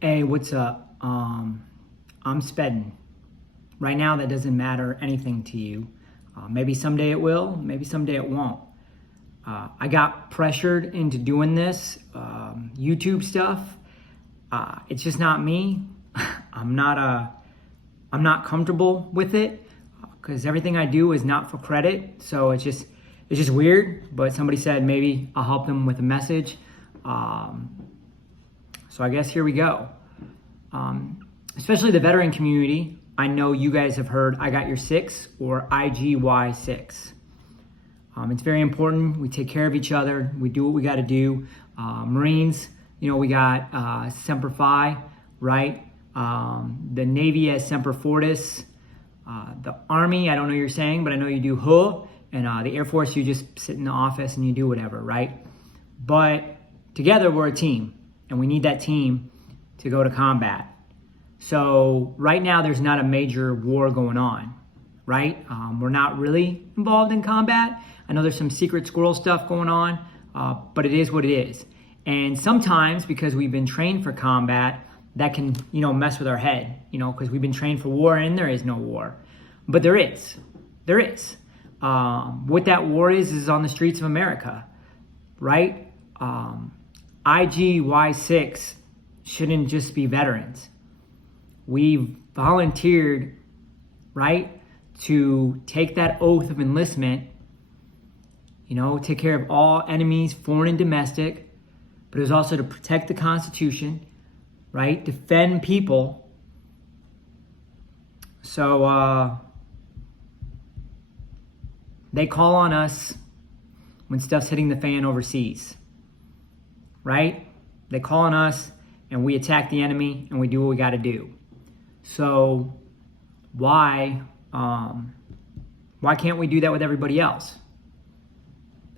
Hey, what's up? I'm Spedden. Right now, that doesn't matter anything to you. Maybe someday it will, maybe someday it won't. I got pressured into doing this YouTube stuff. It's just not me. I'm not comfortable with it because everything I do is not for credit. So it's just weird. But somebody said maybe I'll help them with a message. So I guess here we go. Especially the veteran community, I know you guys have heard I got your 6 or IGY6. It's very important. We take care of each other. We do what we got to do. Marines, we got Semper Fi, right? The Navy has Semper Fortis. The Army, I don't know what you're saying, but I know you do HUH. And the Air Force, you just sit in the office and you do whatever, right? But together we're a team, and we need that team to go to combat. So right now there's not a major war going on, right? We're not really involved in combat. I know there's some secret squirrel stuff going on, but it is what it is. And sometimes because we've been trained for combat, that can, mess with our head, because we've been trained for war and there is no war. But there is. What that war is on the streets of America, right? IGY6 shouldn't just be veterans. We volunteered, right, to take that oath of enlistment, take care of all enemies, foreign and domestic, but it was also to protect the Constitution, right, defend people. So they call on us when stuff's hitting the fan overseas, right? They call on us and we attack the enemy and we do what we got to do. So why can't we do that with everybody else?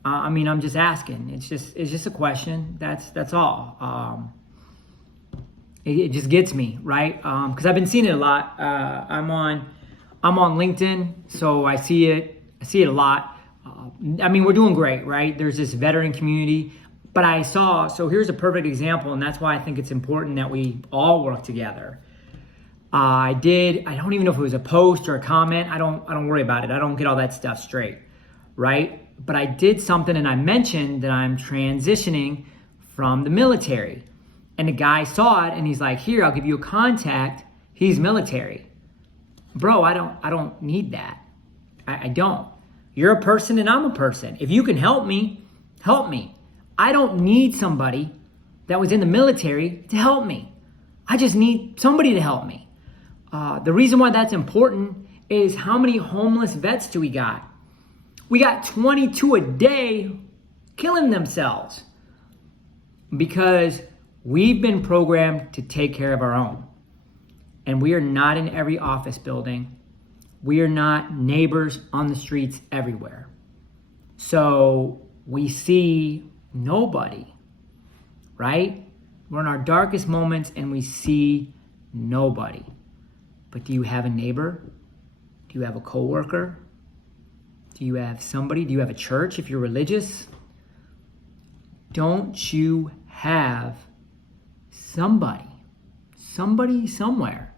I'm just asking. It's just a question. That's all. It just gets me, right? Because I've been seeing it a lot. I'm on LinkedIn, so I see it a lot. We're doing great, right? There's this veteran community, but so here's a perfect example, and that's why I think it's important that we all work together. I don't even know if it was a post or a comment. I don't worry about it. I don't get all that stuff straight, right? But I did something and I mentioned that I'm transitioning from the military. And the guy saw it and he's like, here, I'll give you a contact. He's military. Bro, I don't need that. I don't. You're a person and I'm a person. If you can help me, help me. I don't need somebody that was in the military to help me. I just need somebody to help me. The reason why that's important is how many homeless vets do we got? We got 22 a day killing themselves because we've been programmed to take care of our own. And we are not in every office building. We are not neighbors on the streets everywhere. So we see nobody, right? We're in our darkest moments and we see nobody. But do you have a neighbor? Do you have a coworker? Do you have somebody? Do you have a church if you're religious? Don't you have somebody somewhere?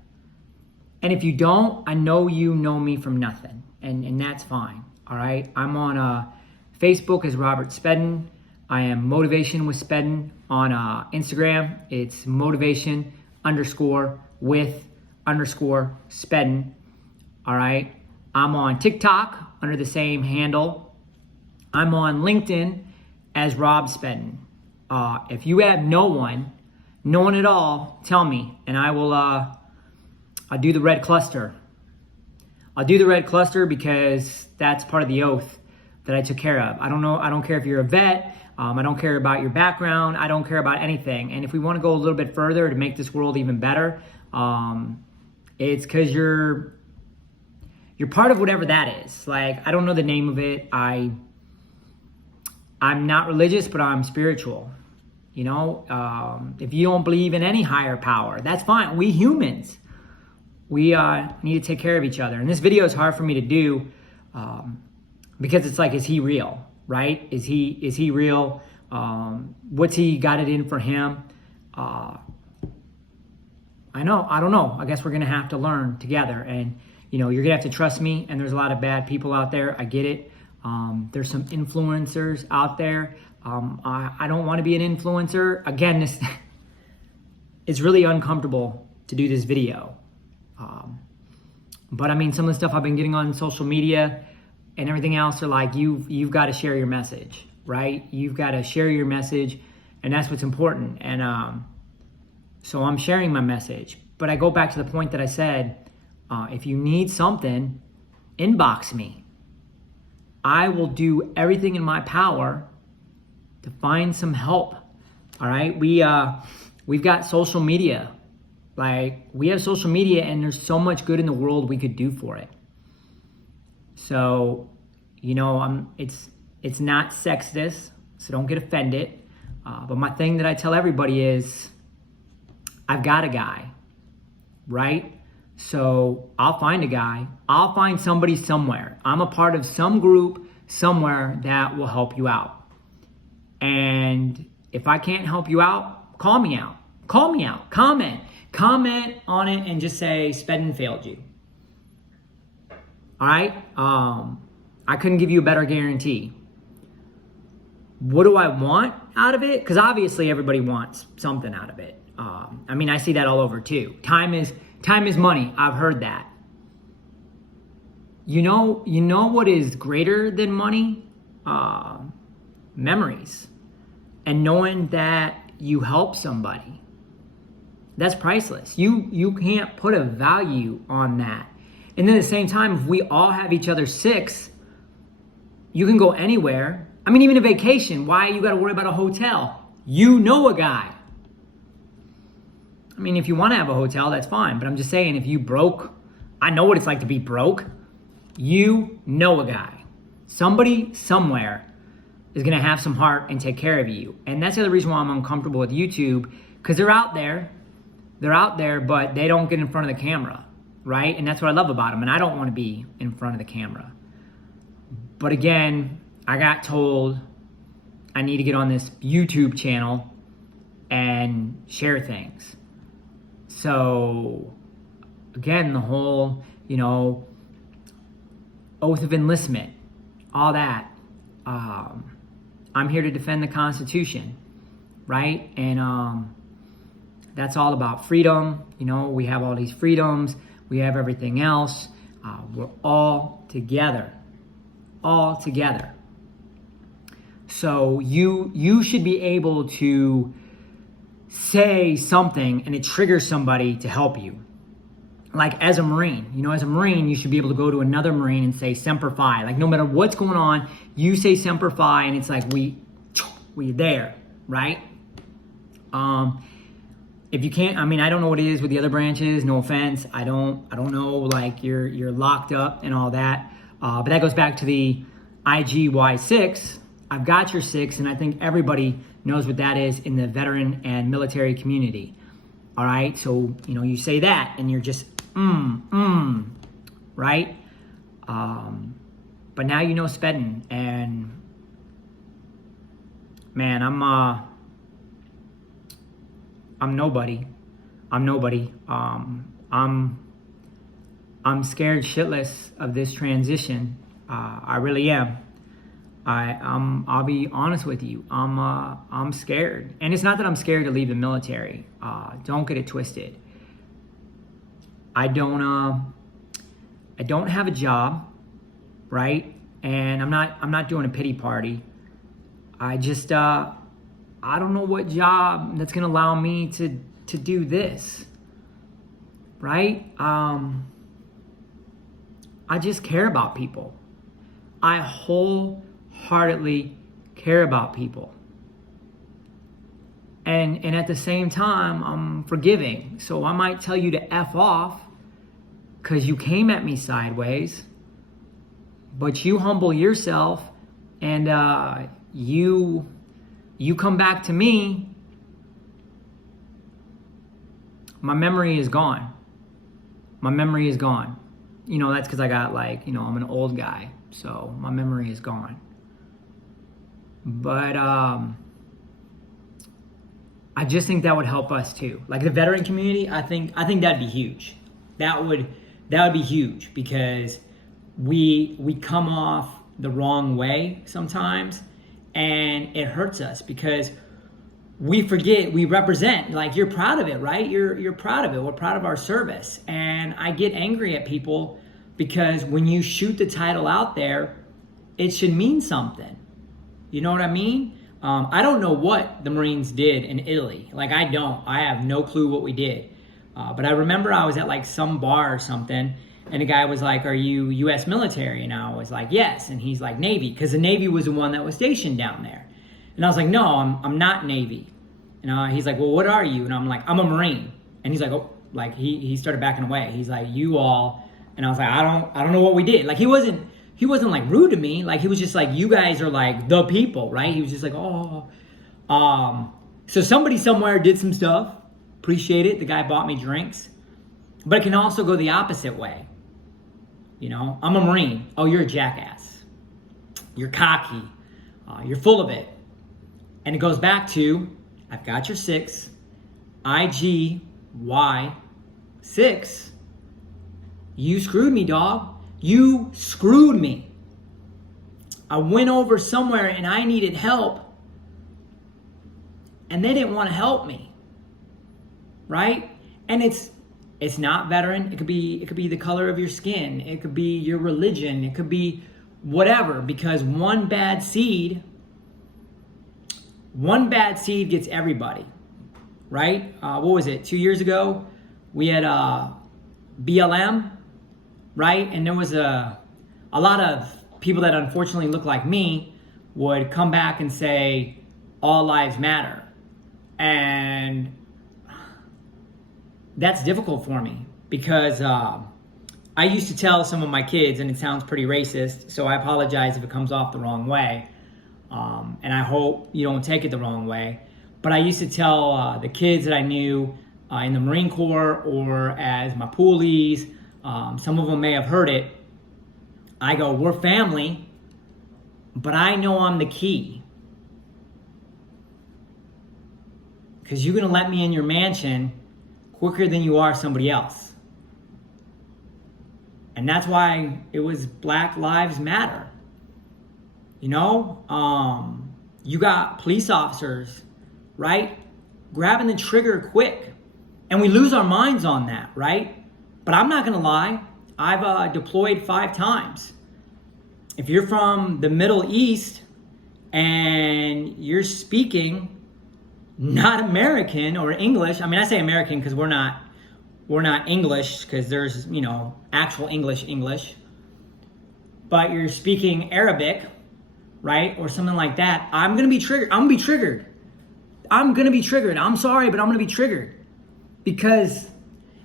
And if you don't, I know you know me from nothing, and that's fine, all right? I'm on Facebook as Robert Spedden. I am Motivation with Spedden. On Instagram, it's motivation_with_Spedden, all right? I'm on TikTok under the same handle. I'm on LinkedIn as Rob Spedden. If you have no one at all, tell me, and I will. I'll do the red cluster. I'll do the red cluster because that's part of the oath that I took care of. I don't care if you're a vet. I don't care about your background. I don't care about anything. And if we want to go a little bit further to make this world even better, it's because you're part of whatever that is. Like, I don't know the name of it. I'm not religious, but I'm spiritual. If you don't believe in any higher power, that's fine. We humans, we need to take care of each other. And this video is hard for me to do because it's like, is he real, right? Is he real? What's he got it in for him? I know. I don't know. I guess we're going to have to learn together. And, you know, you're going to have to trust me. And there's a lot of bad people out there. I get it. There's some influencers out there. I don't want to be an influencer. Again, this it's really uncomfortable to do this video. But I mean, some of the stuff I've been getting on social media and everything else are like, you've got to share your message, right? You've got to share your message, and that's what's important. And so I'm sharing my message. But I go back to the point that I said, if you need something, inbox me. I will do everything in my power to find some help. All right, we've got social media. Like, we have social media, and there's so much good in the world we could do for it. So, you know, it's not sexist, so don't get offended. But my thing that I tell everybody is, I've got a guy, right? So I'll find a guy. I'll find somebody somewhere. I'm a part of some group somewhere that will help you out. And if I can't help you out, call me out. Call me out. Comment on it and just say, Spedden failed you. All right? I couldn't give you a better guarantee. What do I want out of it? Because obviously everybody wants something out of it. I mean, I see that all over too. Time is money. I've heard that. You know what is greater than money? Memories. And knowing that you help somebody. That's priceless. You can't put a value on that. And then at the same time, if we all have each other's six, you can go anywhere. I mean, even a vacation. Why you got to worry about a hotel? You know a guy. I mean, if you want to have a hotel, that's fine. But I'm just saying, if you broke, I know what it's like to be broke. You know a guy. Somebody somewhere is going to have some heart and take care of you. And that's the other reason why I'm uncomfortable with YouTube, because they're out there. They're out there, but they don't get in front of the camera, right? And that's what I love about them. And I don't want to be in front of the camera. But again, I got told I need to get on this YouTube channel and share things. So again, the whole, oath of enlistment, all that. I'm here to defend the Constitution, right? And that's all about freedom. We have all these freedoms. We have everything else. We're all together. All together. So you should be able to say something and it triggers somebody to help you. Like as a Marine, as a Marine, you should be able to go to another Marine and say Semper Fi. Like no matter what's going on, you say Semper Fi and it's like we there, right? If you can't, I don't know what it is with the other branches, no offense. I don't know, like you're locked up and all that. But that goes back to the IGY6. I've got your 6, and I think everybody knows what that is in the veteran and military community. All right, so you say that, and you're just right? But now you know Spedden, and man, I'm nobody. I'm scared shitless of this transition. I really am. I'll be honest with you. I'm scared, and it's not that I'm scared to leave the military. Don't get it twisted. I don't have a job, right? And I'm not doing a pity party. I just I don't know what job that's gonna allow me to do this, right? I just care about people. I wholeheartedly care about people. And at the same time, I'm forgiving. So I might tell you to F off because you came at me sideways, but you humble yourself and you come back to me. My memory is gone. My memory is gone. That's because I got I'm an old guy. So my memory is gone. But I just think that would help us too. Like the veteran community, I think that'd be huge. That would be huge because we come off the wrong way sometimes, and it hurts us because we forget we represent. Like, you're proud of it, right? You're proud of it. We're proud of our service. And I get angry at people because when you shoot the title out there, it should mean something. You know what I mean? I don't know what the Marines did in Italy. Like, I have no clue what we did. But I remember I was at like some bar or something, and the guy was like, "Are you U.S. military?" And I was like, "Yes." And he's like, "Navy," because the Navy was the one that was stationed down there. And I was like, "No, I'm not Navy." And he's like, "Well, what are you?" And I'm like, "I'm a Marine." And he's like, "Oh," like he started backing away. He's like, "You all," and I was like, "I don't know what we did." Like, he wasn't like rude to me. Like, he was just like, "You guys are like the people," right? He was just like, "Oh." So somebody somewhere did some stuff. Appreciate it. The guy bought me drinks. But it can also go the opposite way. You know, I'm a Marine. Oh, you're a jackass. You're cocky. You're full of it. And it goes back to, I've got your 6. IGY6. You screwed me, dog. You screwed me. I went over somewhere and I needed help, and they didn't want to help me. Right? And it's not veteran. It could be the color of your skin. It could be your religion. It could be whatever, because one bad seed gets everybody. Right? What was it? 2 years ago, we had BLM, right? And there was a lot of people that unfortunately look like me would come back and say, all lives matter. And that's difficult for me because I used to tell some of my kids, and it sounds pretty racist, so I apologize if it comes off the wrong way. And I hope you don't take it the wrong way. But I used to tell the kids that I knew in the Marine Corps or as my poolies, some of them may have heard it. I go, we're family, but I know I'm the key. Because you're going to let me in your mansion quicker than you are somebody else. And that's why it was Black Lives Matter. You know, you got police officers, right, grabbing the trigger quick. And we lose our minds on that, right? But I'm not going to lie. I've deployed 5 times. If you're from the Middle East and you're speaking not American or English, I mean, I say American because we're not English, because there's, you know, actual English, but you're speaking Arabic, right, or something like that, I'm going to be triggered. I'm going to be triggered. I'm sorry, but I'm going to be triggered because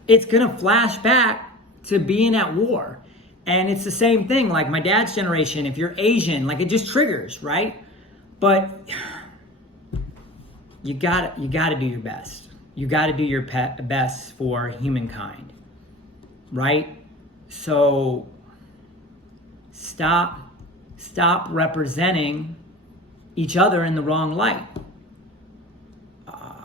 it's going to flash back to being at war. And it's the same thing, like my dad's generation, if you're Asian, like, it just triggers, right? But you got to do your best. You got to do your best for humankind, right? So stop representing each other in the wrong light.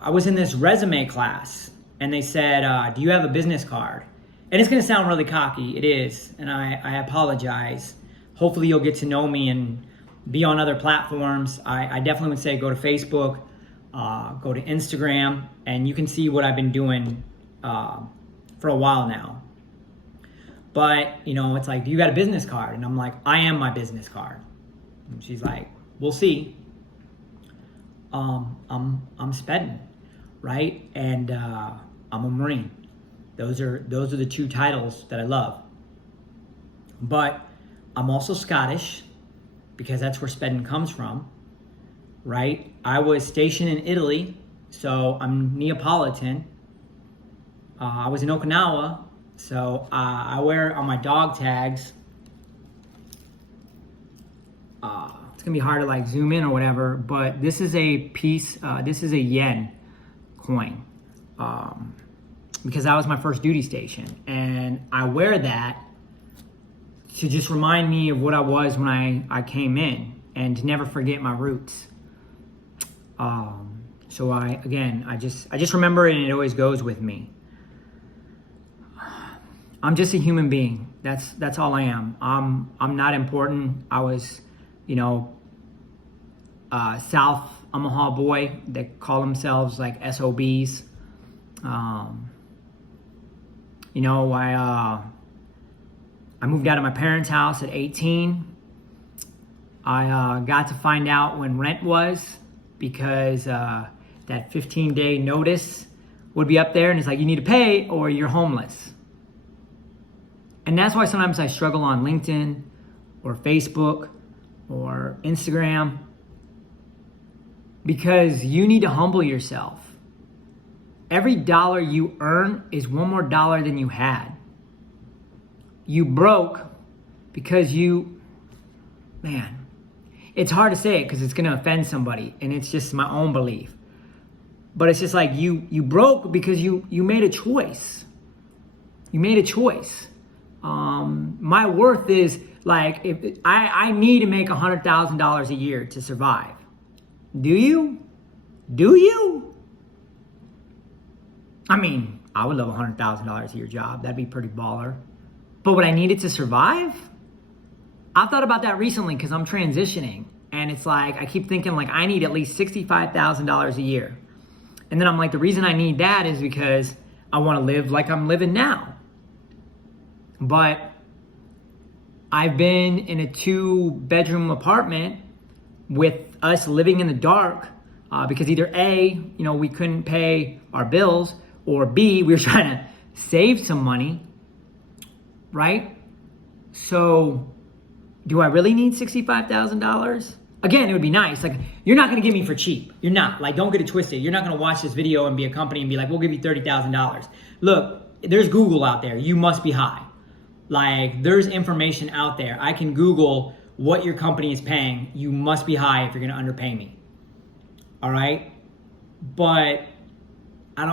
I was in this resume class, and they said, do you have a business card? And it's going to sound really cocky. It is, and I apologize. Hopefully you'll get to know me and be on other platforms. I definitely would say go to Facebook, go to Instagram, and you can see what I've been doing for a while now. But, you know, it's like, do you got a business card? And I'm like, I am my business card. And she's like, we'll see. I'm Spedden, right? And I'm a Marine. Those are the 2 titles that I love. But I'm also Scottish, because that's where Spedden comes from, right? I was stationed in Italy, so I'm Neapolitan. I was in Okinawa, so I wear on my dog tags. It's gonna be hard to like zoom in or whatever, but this is a piece. This is a yen coin. Because that was my first duty station, and I wear that to just remind me of what I was when I came in, and to never forget my roots. So I just remember it, and it always goes with me. I'm just a human being. That's all I am. I'm not important. I was, South Omaha boy that call themselves like SOBs. I moved out of my parents' house at 18. I got to find out when rent was, because that 15-day notice would be up there, and it's like, you need to pay or you're homeless. And that's why sometimes I struggle on LinkedIn or Facebook or Instagram, because you need to humble yourself. Every dollar you earn is one more dollar than you had. You broke because it's hard to say it because it's going to offend somebody, and it's just my own belief. But it's just like you broke because you made a choice. You made a choice. My worth is like, if I need to make $100,000 a year to survive. Do you? I mean, I would love a $100,000 a year job. That'd be pretty baller. But would I need it to survive? I've thought about that recently because I'm transitioning. And it's like, I keep thinking like I need at least $65,000 a year. And then I'm like, the reason I need that is because I want to live like I'm living now. But I've been in a 2-bedroom apartment with us living in the dark because either A, we couldn't pay our bills, or B, we were trying to save some money, right? So do I really need $65,000? Again, it would be nice. Like, you're not going to give me for cheap. You're not. Like, don't get it twisted. You're not going to watch this video and be a company and be like, we'll give you $30,000. Look, there's Google out there. You must be high. Like, there's information out there. I can Google what your company is paying. You must be high if you're going to underpay me. All right? But I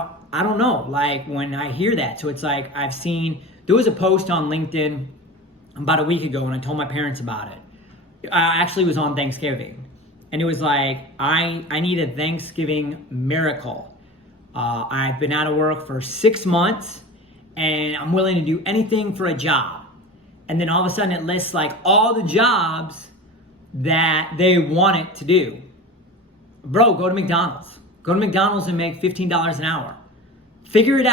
don't know. Like, when I hear that, so it's like, there was a post on LinkedIn about a week ago when I told my parents about it. I actually was on Thanksgiving, and it was like, I need a Thanksgiving miracle. I've been out of work for 6 months, and I'm willing to do anything for a job. And then all of a sudden it lists like all the jobs that they want it to do. Bro, go to McDonald's. Go to McDonald's and make $15 an hour. Figure it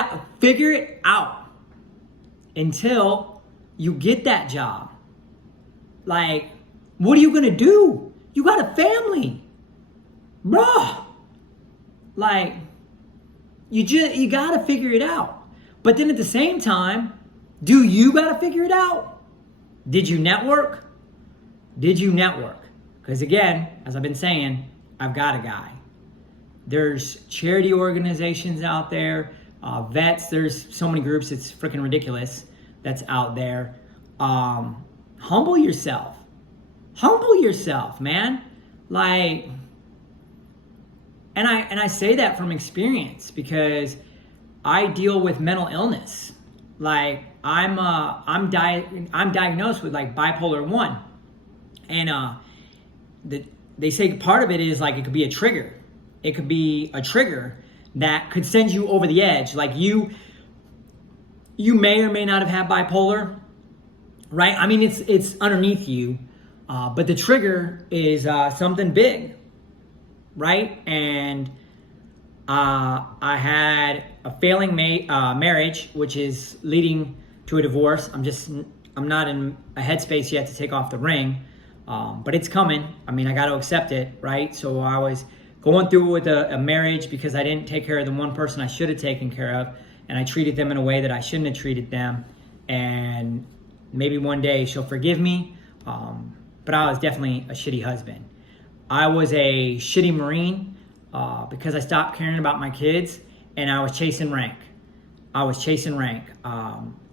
out until you get that job. Like, what are you gonna do? You got a family, bro. Like, you gotta figure it out. But then at the same time, do you gotta figure it out? Did you network? Because again, as I've been saying, I've got a guy. There's charity organizations out there, vets. There's so many groups. It's freaking ridiculous that's out there. Humble yourself. Humble yourself, man. Like, and I say that from experience because I deal with mental illness. Like, I'm diagnosed with like bipolar 1, and they say part of it is like it could be a trigger. It could be a trigger that could send you over the edge. Like you may or may not have had bipolar, right? I mean, it's underneath you, but the trigger is something big, right? And I had a failing marriage, which is leading to a divorce. I'm not in a headspace yet to take off the ring, but it's coming. I mean, I got to accept it, right? So I was going through with a marriage because I didn't take care of the one person I should have taken care of, and I treated them in a way that I shouldn't have treated them. And maybe one day she'll forgive me, but I was definitely a shitty husband. I was a shitty Marine because I stopped caring about my kids, and I was chasing rank.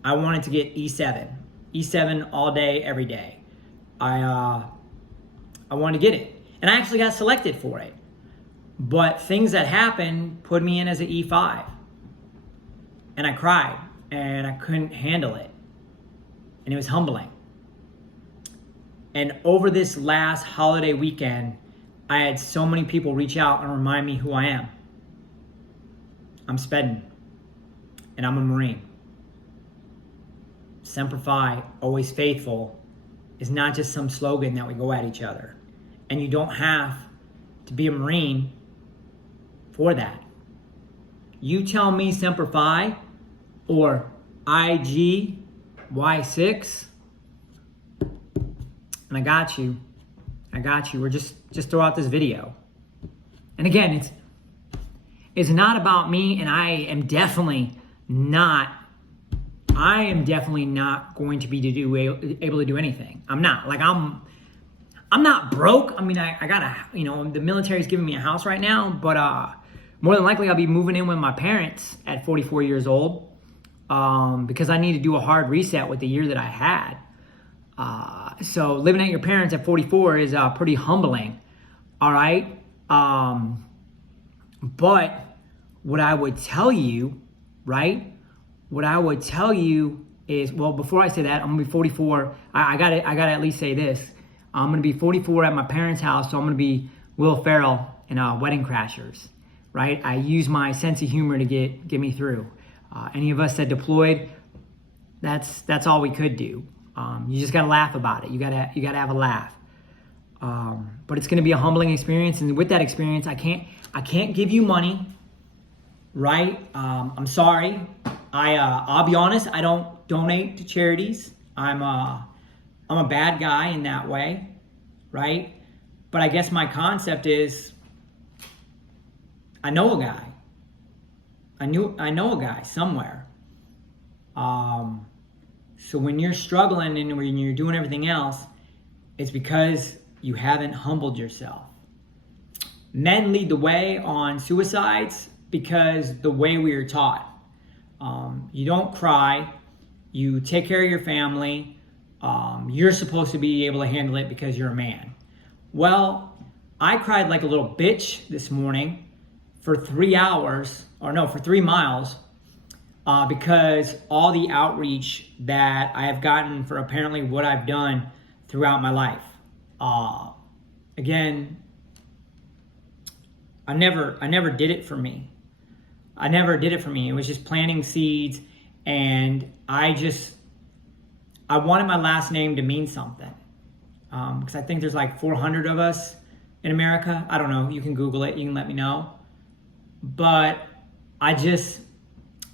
I wanted to get E7 all day, every day. I wanted to get it, and I actually got selected for it. But things that happened put me in as an E5, and I cried, and I couldn't handle it, and it was humbling. And over this last holiday weekend, I had so many people reach out and remind me who I am. I'm Spedden, and I'm a Marine. Semper Fi, always faithful, is not just some slogan that we go at each other. And you don't have to be a Marine for that. You tell me Semper Fi or IGY6, and I got you. We're just throw out this video. And again, it's not about me, and I am definitely not going to be able to do anything. I'm not. Like, I'm not broke. I mean, I got the military's giving me a house right now, but more than likely I'll be moving in with my parents at 44 years old, because I need to do a hard reset with the year that I had. So living at your parents at 44 is pretty humbling. All right. But what I would tell you, right? What I would tell you is, well, before I say that, I'm gonna be 44. I gotta at least say this. I'm gonna be 44 at my parents' house, so I'm gonna be Will Ferrell in Wedding Crashers, right? I use my sense of humor to get me through. Any of us that deployed, that's all we could do. You just gotta laugh about it. You gotta have a laugh. But it's gonna be a humbling experience, and with that experience, I can't give you money, right? I'm sorry. I'll be honest, I don't donate to charities. I'm a bad guy in that way, right? But I guess my concept is, I know a guy. I know a guy somewhere. So when you're struggling and when you're doing everything else, it's because you haven't humbled yourself. Men lead the way on suicides because the way we are taught. You don't cry. You take care of your family. You're supposed to be able to handle it because you're a man. Well, I cried like a little bitch this morning for 3 miles, because all the outreach that I have gotten for apparently what I've done throughout my life. Again, I never did it for me. It was just planting seeds, and I wanted my last name to mean something. Because I think there's like 400 of us in America. I don't know. You can Google it. You can let me know. But I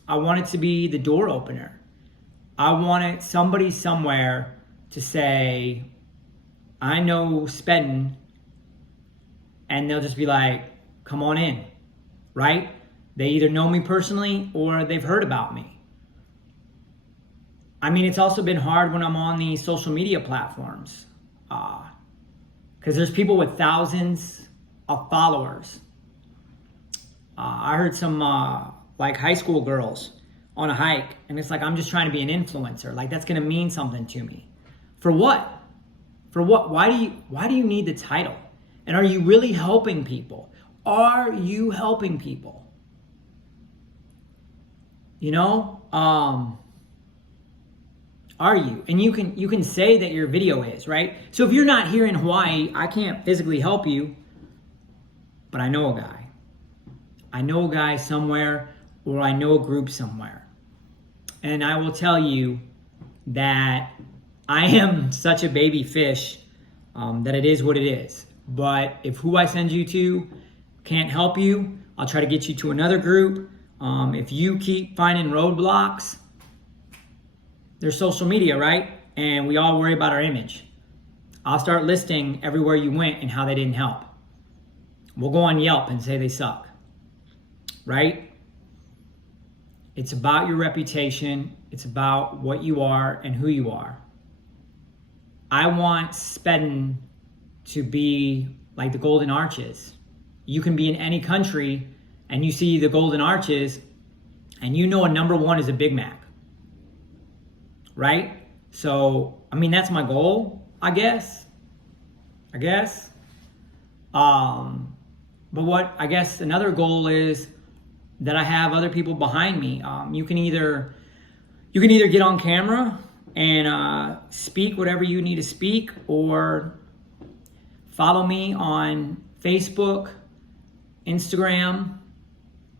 wanted to be the door opener. I wanted somebody somewhere to say, I know Spedden, and they'll just be like, come on in, right? They either know me personally or they've heard about me. I mean, it's also been hard when I'm on these social media platforms, because there's people with thousands of followers. I heard some like high school girls on a hike, and it's like, I'm just trying to be an influencer. Like, that's gonna mean something to me. For what? For what? Why do you need the title? And are you really helping people? Are you helping people? You know, are you? And you can say that your video is, right? So if you're not here in Hawaii, I can't physically help you, but I know a guy. I know a guy somewhere, or I know a group somewhere. And I will tell you that I am such a baby fish, that it is what it is. But if who I send you to can't help you, I'll try to get you to another group. If you keep finding roadblocks, there's social media, right? And we all worry about our image. I'll start listing everywhere you went and how they didn't help. We'll go on Yelp and say they suck, right? It's about your reputation. It's about what you are and who you are. I want Spedden to be like the Golden Arches. You can be in any country and you see the Golden Arches and you know a number one is a Big Mac, right? So, I mean, that's my goal, I guess. But what I guess another goal is that I have other people behind me. You can either get on camera and speak whatever you need to speak, or follow me on Facebook, Instagram,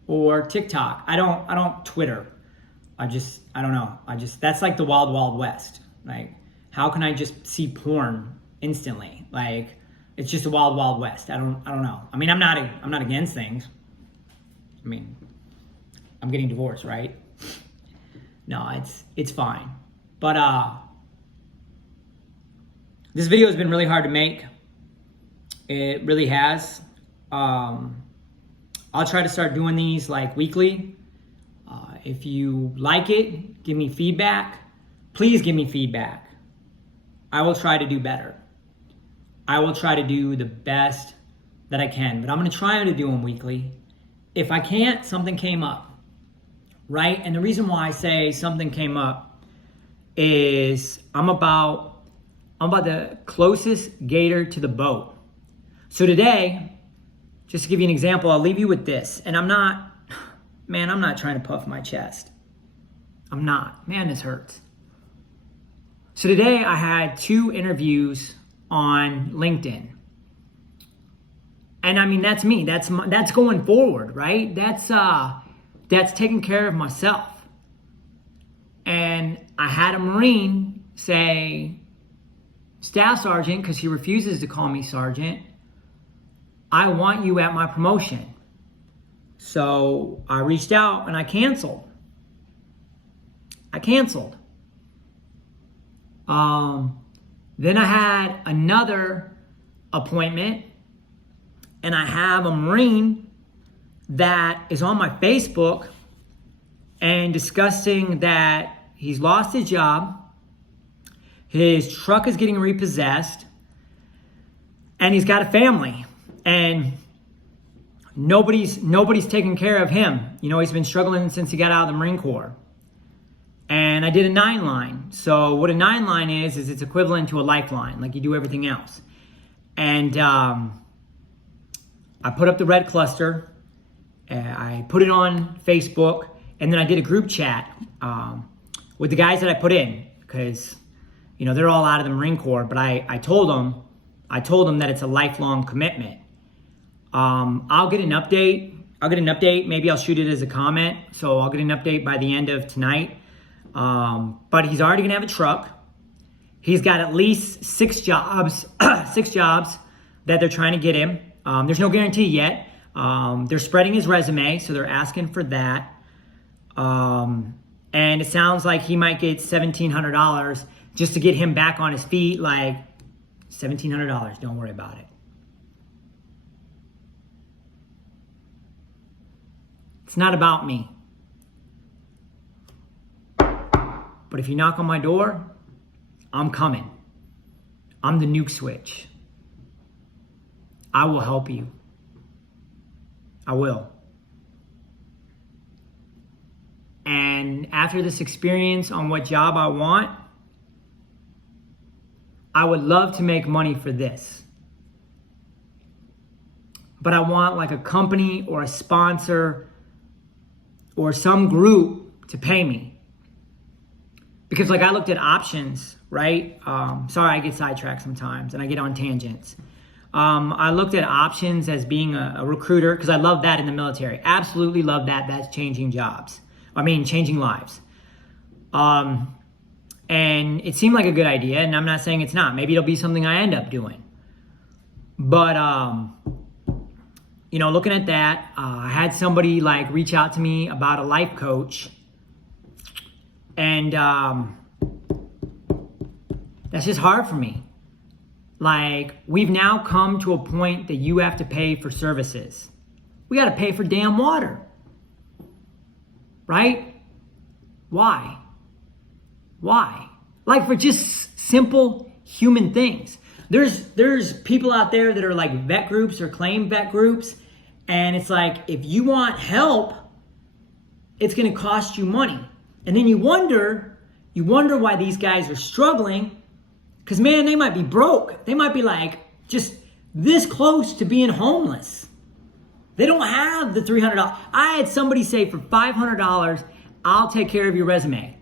or TikTok. I don't Twitter. I don't know. That's like the wild, wild west. Like, how can I just see porn instantly? Like, it's just a wild, wild west. I don't know. I mean, I'm not against things. I mean, I'm getting divorced, right? No, it's fine. But this video has been really hard to make. It really has. I'll try to start doing these like weekly. If you like it, give me feedback. Please give me feedback. I will try to do better. I will try to do the best that I can, but I'm going to try to do them weekly. If I can't, something came up, right? And the reason why I say something came up is I'm about the closest gator to the boat. So today, just to give you an example, I'll leave you with this. And I'm not trying to puff my chest. I'm not. Man, this hurts. So today I had 2 interviews on LinkedIn. And I mean, that's me. That's going forward, right? That's taking care of myself. And I had a Marine say, Staff Sergeant, because he refuses to call me Sergeant, I want you at my promotion. So I reached out and I canceled. Then I had another appointment, and I have a Marine that is on my Facebook and discussing that he's lost his job, his truck is getting repossessed, and he's got a family, and nobody's taking care of him. You know, he's been struggling since he got out of the Marine Corps. And I did a 9-line. So what a 9-line is it's equivalent to a lifeline, like you do everything else. And I put up the red cluster, I put it on Facebook, and then I did a group chat with the guys that I put in, because you know they're all out of the Marine Corps. But I told them that it's a lifelong commitment. I'll get an update. Maybe I'll shoot it as a comment. So I'll get an update by the end of tonight. But he's already gonna have a truck. He's got at least 6 jobs, 6 jobs that they're trying to get him. There's no guarantee yet. They're spreading his resume, so they're asking for that. And it sounds like he might get $1,700 just to get him back on his feet. Like $1,700. Don't worry about it. It's not about me. But if you knock on my door, I'm coming. I'm the nuke switch. I will help you. I will. And after this experience on what job I want, I would love to make money for this. But I want like a company or a sponsor or some group to pay me. Because like I looked at options, right? Sorry, I get sidetracked sometimes and I get on tangents. I looked at options as being a recruiter, because I love that in the military. Absolutely love that. That's changing lives. And it seemed like a good idea, and I'm not saying it's not. Maybe it'll be something I end up doing. But, you know, looking at that, I had somebody like reach out to me about a life coach. And that's just hard for me. Like, we've now come to a point that you have to pay for services. We got to pay for damn water. Right? Why? Like, for just simple human things. There's people out there that are like vet groups or claim vet groups. And it's like, if you want help, it's going to cost you money. And then you wonder why these guys are struggling, because man, they might be broke. They might be like just this close to being homeless. They don't have the $300. I had somebody say for $500, I'll take care of your resume.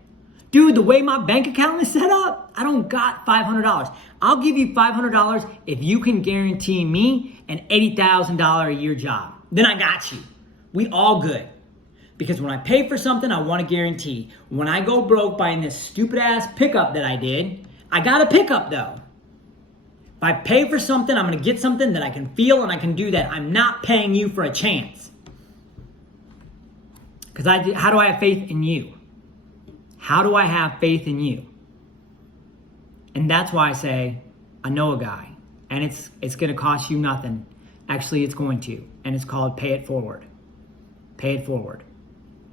Dude, the way my bank account is set up, I don't got $500. I'll give you $500 if you can guarantee me an $80,000 a year job. Then I got you. We all good. Because when I pay for something, I want a guarantee. When I go broke buying this stupid ass pickup that I did, I got a pickup though. If I pay for something, I'm going to get something that I can feel and I can do that. I'm not paying you for a chance. Because how do I have faith in you? How do I have faith in you? And that's why I say, I know a guy. And it's going to cost you nothing. Actually, it's going to. And it's called pay it forward. Pay it forward.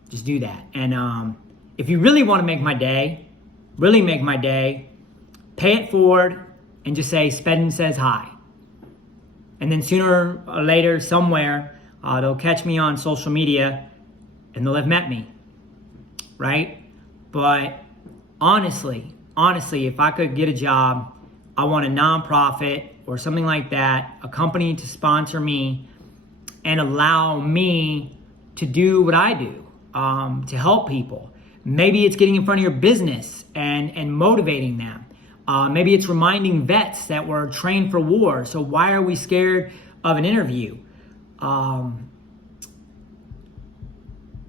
Just do that. And if you really want to make my day, pay it forward and just say, Spedden says hi. And then sooner or later, somewhere, they'll catch me on social media and they'll have met me, right? But honestly, if I could get a job, I want a nonprofit or something like that, a company to sponsor me and allow me to do what I do, to help people. Maybe it's getting in front of your business and motivating them. Maybe it's reminding vets that we're trained for war. So why are we scared of an interview?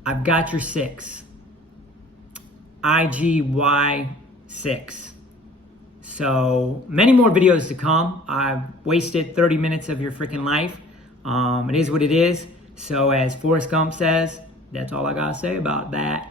I've got your 6. IGY6. So many more videos to come. I've wasted 30 minutes of your freaking life. It is what it is. So as Forrest Gump says, that's all I gotta say about that.